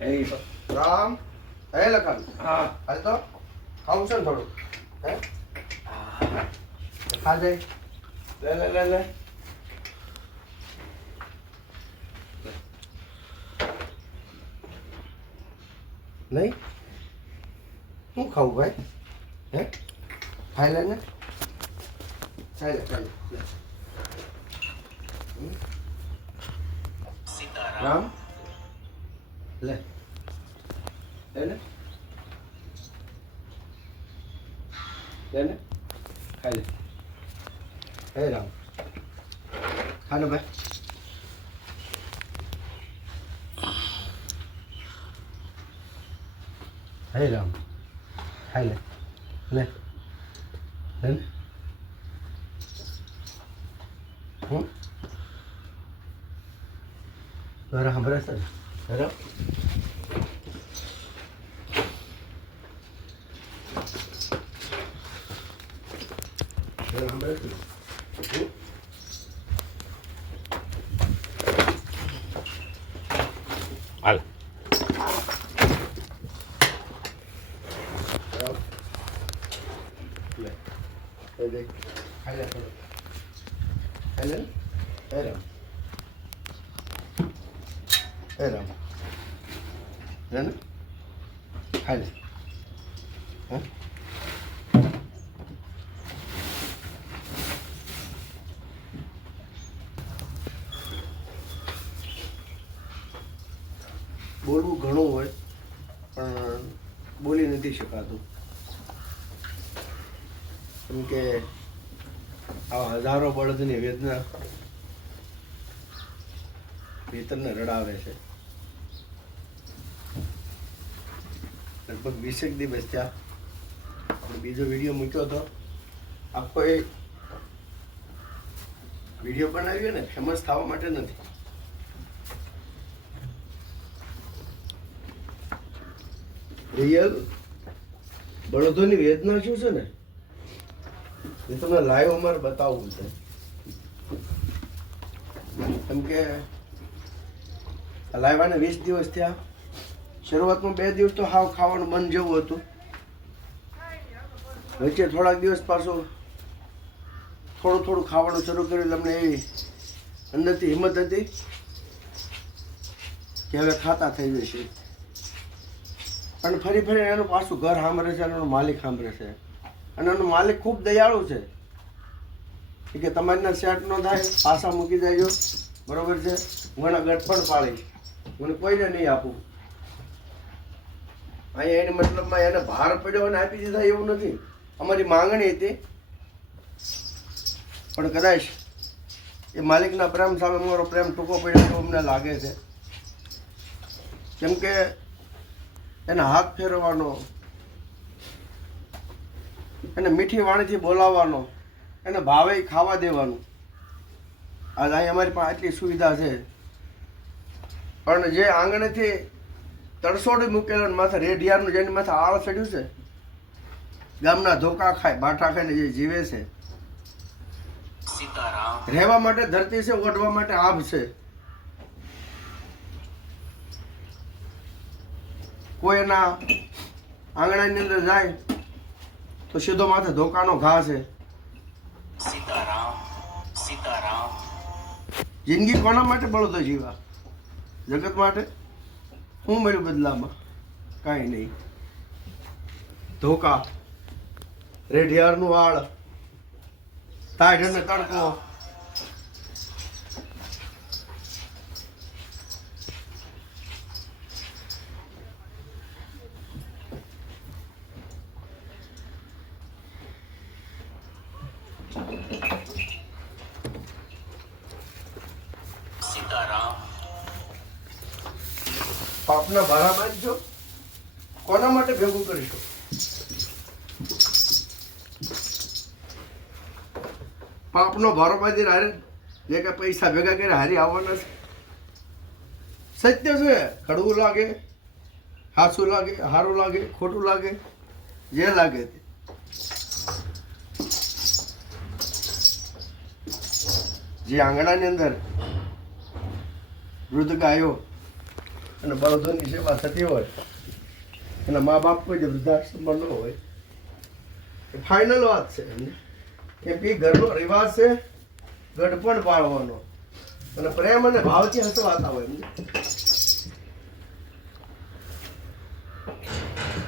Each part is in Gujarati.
એ રામ હે લખન હા હાલ તો ખાવું છે ને થોડું હે ખા જાય લે લે લે લે નહીં શું ખાવું ભાઈ હે ખાઈ લે ને ખાઈ લે ખાઈ લે રામ લે લે ને ખાઈ લે હે રામ ખા લે ભાઈ હે રામ ખાઈ લે લે લે ને તારા સાંભળે છે બરાબર સાંભળે છે હાલ લે એ દેખ ખાઈ લે થોડું ખાઈ લે હે રામ હે રામ લે ને ખાઈ લે હા બોલવું ઘણું હોય પણ બોલી નથી શકાતું કેમ કે આવા હજારો બળદની વેદના ભીતરને રડાવે છે લગભગ 20 દિવસ થયા આપણે બીજો વિડીયો મૂક્યો હતો આખો એ વિડીયો બનાવ્યો ને ફેમસ થવા માટે નથી રિયલ બળદોની વેદના શું છે ને એ તમને લાઈવ અમારે બતાવવું છે કેમ કે લાઈવ આને 20 દિવસ થયા શરૂઆતમાં 2 દિવસ તો હાવ ખાવાનું બંધ જેવું હતું વચ્ચે થોડાક દિવસ પાછું થોડું થોડું ખાવાનું શરૂ કર્યું તમને એવી અંદરથી હિંમત હતી કે હવે ખાતા થઈ જશે અને ફરી ફરી એનું પાછું ઘર સાંભળે છે અને એનો માલિક સાંભળે છે અને એનો માલિક ખૂબ દયાળુ છે કે તમારીના સેટ ન થાય પાછા મૂકી દેજો બરોબર છે હું એના ગઢ પણ પાડીશ મને કોઈને નહીં આપું અહીંયા એને મતલબમાં એને ભાર પડ્યો અને આપી દીધા એવું નથી અમારી માંગણી હતી પણ કદાચ એ માલિકના પ્રેમ સામે મારો પ્રેમ ટૂંકો પડ્યો એવું અમને લાગે છે કેમ કે એને હાથ ફેરવવાનો એને મીઠી વાણીથી બોલાવવાનો એને ભાવે ખાવા દેવાનું આજ અહીં અમારી પાસે આટલી સુવિધા છે પણ જે આંગણેથી તરસોડી મૂકેલો ને માથે રેઢિયારનું જેની માથે આળ ચડ્યું છે ગામના ધોકા ખાય બાઠા ખાઈને જે જીવે છે રહેવા માટે ધરતી છે ઓઢવા માટે આભ છે કોઈ એના આંગણાની અંદર જાય તો સીધો માથે ધોકાનો ઘા છે જિંદગી કોના માટે બળદો જીવા જગત માટે શું મળ્યું બદલામાં કાંઈ નહીં ધોકા રેઢિયારનું વાળ તાઢ અને તડકો પાપના ભારા બાંધજો કોના માટે ભેગું કરીશું પાપનો ભારો બાંધીને હારે જે કે પૈસા ભેગા કરીને હારી આવવાના છે સત્ય છે કડવું લાગે હાસું લાગે સારું લાગે ખોટું લાગે જે લાગે તે જે આંગણાની અંદર વૃદ્ધ ગાયો અને બળદોની સેવા થતી હોય, એના મા બાપ કોઈ જ વૃદ્ધાશ્રમમાં ન હોય, એ ફાઇનલ વાત છે એમને. કેમ કે ઘરનો રિવાજ છે ગઢપણ પાળવાનો, અને પ્રેમ અને ભાવથી હસવાતા હોય એમને.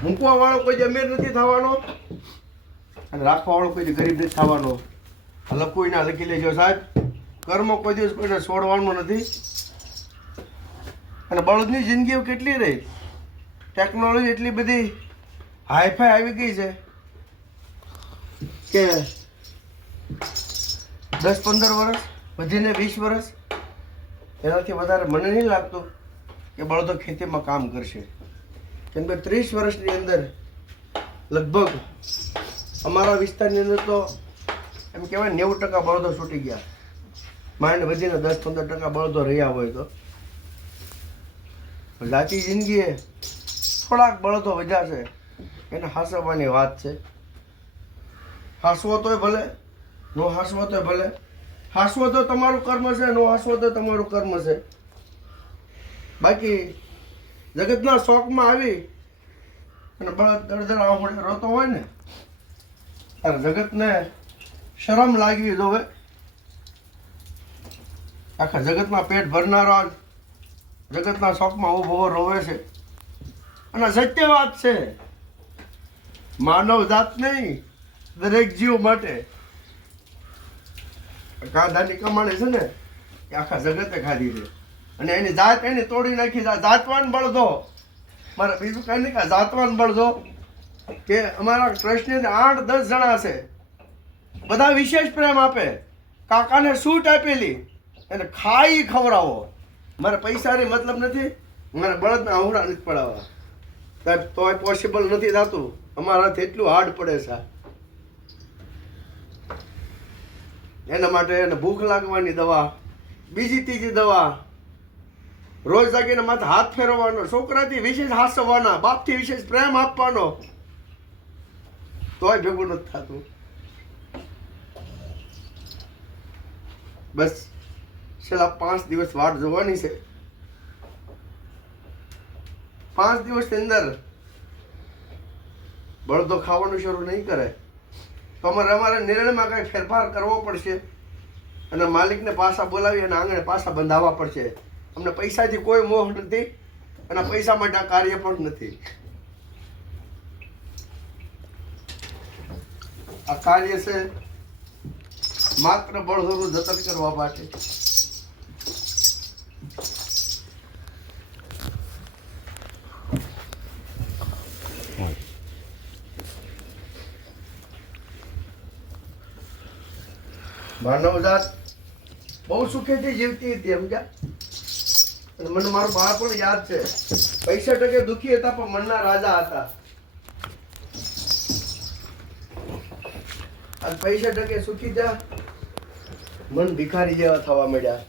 મૂકવા વાળો કોઈ અમીર નથી થવાનો, અને રાખવા વાળો કોઈ ગરીબ નથી થવાનો. લખોઈના લખી લેજો સાહેબ, કર્મ કોઈ દિવસ કોઈને છોડવાનું નથી. અને બળદની જિંદગીઓ કેટલી રહી, ટેકનોલોજી એટલી બધી હાઈફાઈ આવી ગઈ છે કે 10-15 વર્ષ વધીને 20 વર્ષ, એનાથી વધારે મને નહીં લાગતું કે બળદો ખેતીમાં કામ કરશે. કેમ કે 30 વર્ષની અંદર લગભગ અમારા વિસ્તારની અંદર તો એમ કહેવાય 90% બળદો છૂટી ગયા. માંડ વધીને 10-15% બળદો રહ્યા હોય તો જાતિ જિંદગીએ થોડાક બળદો વધ્યા છે, એને હાંસવાની વાત છે. હાંસવો તોય ભલે, નો હાંસવો તોય ભલે. હાંસવો તો તમારું કર્મ છે, નો હાંસવો તો તમારું કર્મ છે. બાકી જગતના શોખમાં આવી અને બળદ દળદળ આંખોડે રોતો હોય ને, ત્યારે જગતને શરમ લાગવી જોવે. આખા જગતમાં પેટ ભરનારો જગતના શોખમાં ઉભો રોવે છે. અને સત્ય વાત છે, માનવ જાત નહીં, દરેક જીવ માટે ગાધાની કમાણી છે ને એ આખા જગતે ખાધી છે. અને એની જાત એને તોડી નાખી. જાતવાન બળદો, મારે બીજું કાંઈ નહીં, કે જાતવાન બળદો કે અમારા ટ્રસ્ટની 8-10 જણા છે, બધા વિશેષ પ્રેમ આપે. કાકાને સૂટ આપેલી, એને ખાઈ ખવડાવો. મારે પૈસાની મતલબ નથી, મારે બળદના આહુડા નથી પડાવવા સાહેબ, તોય પોસિબલ નથી થતું. અમારાથી એટલું હાર્ડ પડે છે. એના માટે એને ભૂખ લાગવાની દવા, બીજી ત્રીજી દવા, રોજ જાગીને માથે હાથ ફેરવવાનો, છોકરાથી વિશેષ હાસવાના, બાપથી વિશેષ પ્રેમ આપવાનો, તોય ભેગું નથી થતું. બસ છેલ્લા 5 દિવસ વાટ જોવાની છે. 5 દિવસની અંદર બળદો ખાવાનું શરૂ નહીં કરે તો અમારે નિર્ણયમાં કંઈ ફેરફાર કરવો પડશે, અને માલિકને પાછા બોલાવી અને આંગણે પાછા બંધાવવા પડશે. અમને પૈસાથી કોઈ મોહ નથી, અને પૈસા માટે આ કાર્ય પણ નથી. આ કાર્ય છે માત્ર બળદોનું જતન કરવા માટે. માનવજાત બહુ સુખેથી જીવતી હતી સમજ્યા. અને મને મારું બાળપણ યાદ છે. 65% દુઃખી હતા પણ મનના રાજા હતા. અને 65% સુખી થયા, મન ભિખારી જેવા થવા માંડ્યા.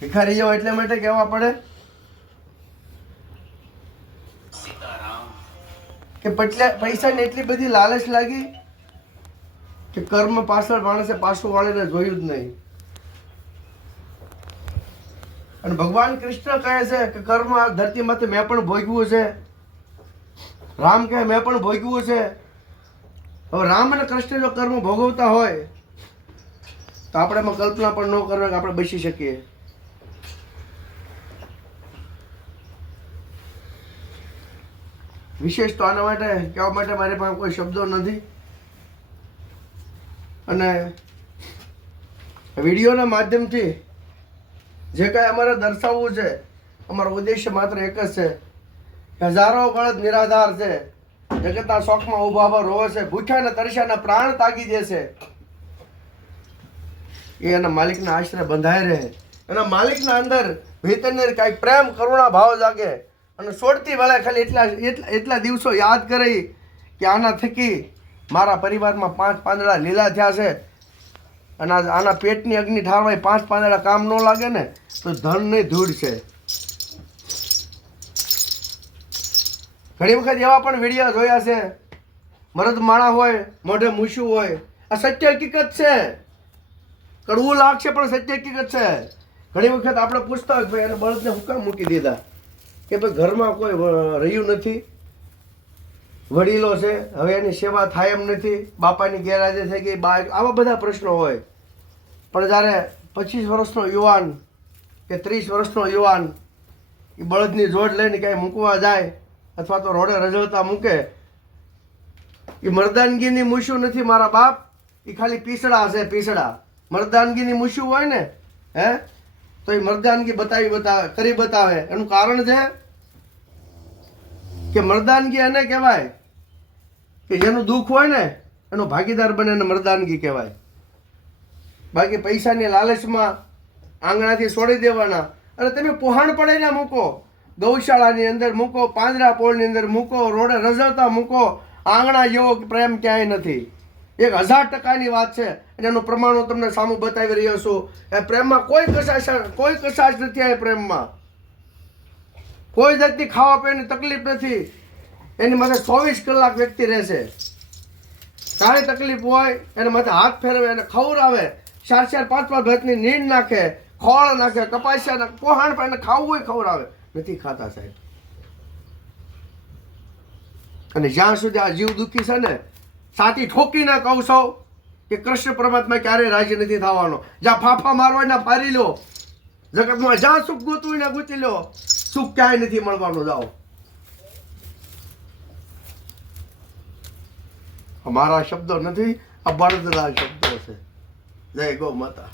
ભિખારી જેવા એટલે માટે કહેવા પડે કે પૈસાની એટલી બધી લાલચ લાગી કે કર્મ પાછળ માણસે પાછું વાળીને જોયું જ નહીં. અને ભગવાન કૃષ્ણ કહે છે કે કર્મ આ ધરતીમાંથી મેં પણ ભોગવ્યું છે. રામ કહે મેં પણ ભોગવ્યું છે. હવે રામ અને કૃષ્ણ જો કર્મ ભોગવતા હોય તો આપણે એમાં કલ્પના પણ ન કરવા કે આપણે બચી શકીએ. વિશેષ તો આના માટે કહેવા માટે મારી પાસે કોઈ શબ્દો નથી. અને વિડીયોના માધ્યમથી જે કાંઈ અમારે દર્શાવવું છે, અમારો ઉદ્દેશ્ય માત્ર એક જ છે કે હજારો બળદ નિરાધાર છે, જગતના શોખમાં ઊભા રોવે છે, ભૂખ્યા ને તરસ્યાના પ્રાણ તાગી દે છે. એ એના માલિકના આશ્રય બંધાઈ રહે, એના માલિકના અંદર ભીતરની કાંઈક પ્રેમ કરુણા ભાવ જાગે, અને છોડતી વેળા ખાલી એટલા દિવસો યાદ કરી કે આના થકી મારા પરિવારમાં 5 પાંદડા લીલા થયા છે, અને આના પેટની અગ્નિ ઠારવાય 5 પાંદડા કામ ન લાગે ને તો ધન નહીં ધૂળ છે. ઘણી વખત એવા પણ વિડીયો જોયા છે, મરદ માણા હોય, મોઢે મૂછું હોય. આ સત્ય હકીકત છે, કડવું લાગશે પણ સત્ય હકીકત છે. ઘણી વખત આપણે પૂછતા હોય ભાઈ એને બળદને હું કામ મૂકી દીધા, કે ભાઈ ઘરમાં કોઈ રહ્યું નથી, વડીલો છે, હવે એની સેવા થાય એમ નથી, બાપાની ગેરહાજરી થઈ ગઈ, આવા બધા પ્રશ્નો હોય. પણ જ્યારે 25 વર્ષનો યુવાન કે 30 વર્ષનો યુવાન એ બળદની જોડ લઈને ક્યાંય મૂકવા જાય અથવા તો રોડે રજળતા મૂકે, એ મર્દાનગીની મૂછું નથી મારા બાપ, એ ખાલી પીસડા છે, પીસડા. મર્દાનગીની મૂછું હોય ને તો એ મર્દાનગી કરી બતાવે. એનું કારણ છે કે મર્દાનગી એને કહેવાય કે જેનું દુઃખ હોય ને એનો ભાગીદાર બને એને મર્દાનગી કહેવાય. બાકી પૈસાની લાલચમાં આંગણાથી છોડી દેવાના અને તમે પોહાણ પડે મૂકો, ગૌશાળાની અંદર મૂકો, પાંજરાપોળની અંદર મૂકો, રોડે રઝળતા મૂકો, આંગણા જેવો પ્રેમ ક્યાંય નથી. 1000% વાત છે અને એનું પ્રમાણ હું તમને સામું બતાવી રહ્યો છું. એ પ્રેમમાં કોઈ કશાશ નથી. આ પ્રેમમાં કોઈ જાતની ખાવા પીવાની તકલીફ નથી. એની માથે 24 કલાક વ્યક્તિ રહેશે. કાંઈ તકલીફ હોય એને માથે હાથ ફેરવે, એને ખવડાવે, 4-4, 5-5 ભાતની નીંદ નાખે, ખોળ નાખે, કપાસિયા નાખે, પોહાણ પણ એને ખાવું હોય ખવડાવે. નથી ખાતા સાહેબ. અને જ્યાં સુધી આ જીવ દુઃખી છે ને, સાથી ઠોકીને કહું છો કે કૃષ્ણ પરમાત્મા ક્યારેય રાજી નથી થવાનો. જ્યાં ફાફા મારવા ના ફારી લો, જગતમાં જ્યાં સુખ ગોતવું ને ગોતી લો, સુખ ક્યાંય નથી મળવાનું. જાઓ. અમારા શબ્દો નથી, આ બળદના શબ્દો છે. જય ગૌ માતા.